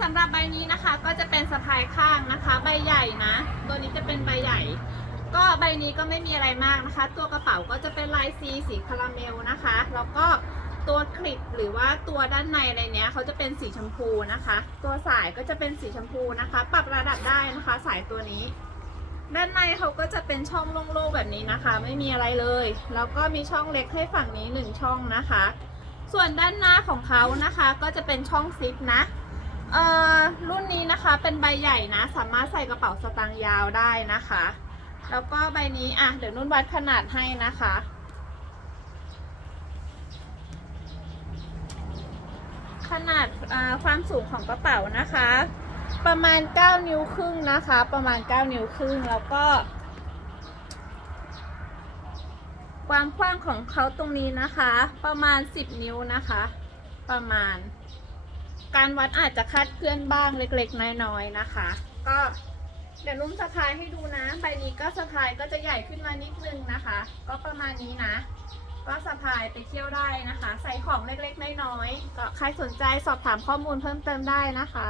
สำหรับใบนี้นะคะก็จะเป็นสะพายข้างนะคะ ใบใหญ่นะ ตัวนี้จะเป็นใบใหญ่ ก็ใบนี้ก็ไม่มีอะไรมากนะคะ ตัวกระเป๋าก็จะเป็นลายซีสีคาราเมลนะคะ แล้วก็ตัวคลิปหรือว่าตัวด้านในอะไรเนี้ยเขาจะเป็นสีชมพูนะคะ ตัวสายก็จะเป็นสีชมพูนะคะ ปรับระดับได้นะคะ สายตัวนี้ ด้านในเขาก็จะเป็นช่องโล่งๆแบบนี้นะคะ ไม่มีอะไรเลย แล้วก็มีช่องเล็กให้ฝั่งนี้หนึ่งช่องนะคะ ส่วนด้านหน้าของเขานะคะ ก็จะเป็นช่องซิปนะ เอ่อรุ่นนี้นะคะเป็นใบใหญ่นะ สามารถใส่กระเป๋าสตางค์ยาวได้นะคะ แล้วก็ใบนี้อะเดี๋ยวนุ่นวัดขนาดให้นะคะขนาดความสูงของกระเป๋านะคะ ประมาณ 9 นิ้วครึ่งนะคะ ประมาณ 9 นิ้วครึ่งแล้วก็ ความกว้างของเขาตรงนี้นะคะ ประมาณ 10 นิ้วนะคะ ประมาณ การวัดอาจจะคาดเคลื่อนบ้างเล็กๆ น้อยๆนะคะ ก็เดี๋ยวนุ่มสะพายให้ดูนะ ใบนี้ก็สะพายก็จะใหญ่ขึ้นมานิดนึงนะคะ ก็ประมาณนี้นะ ก็สะพายไปเที่ยวได้นะคะ ใส่ของเล็กๆ น้อยๆก็ใครสนใจสอบถามข้อมูลเพิ่มเติมได้นะคะ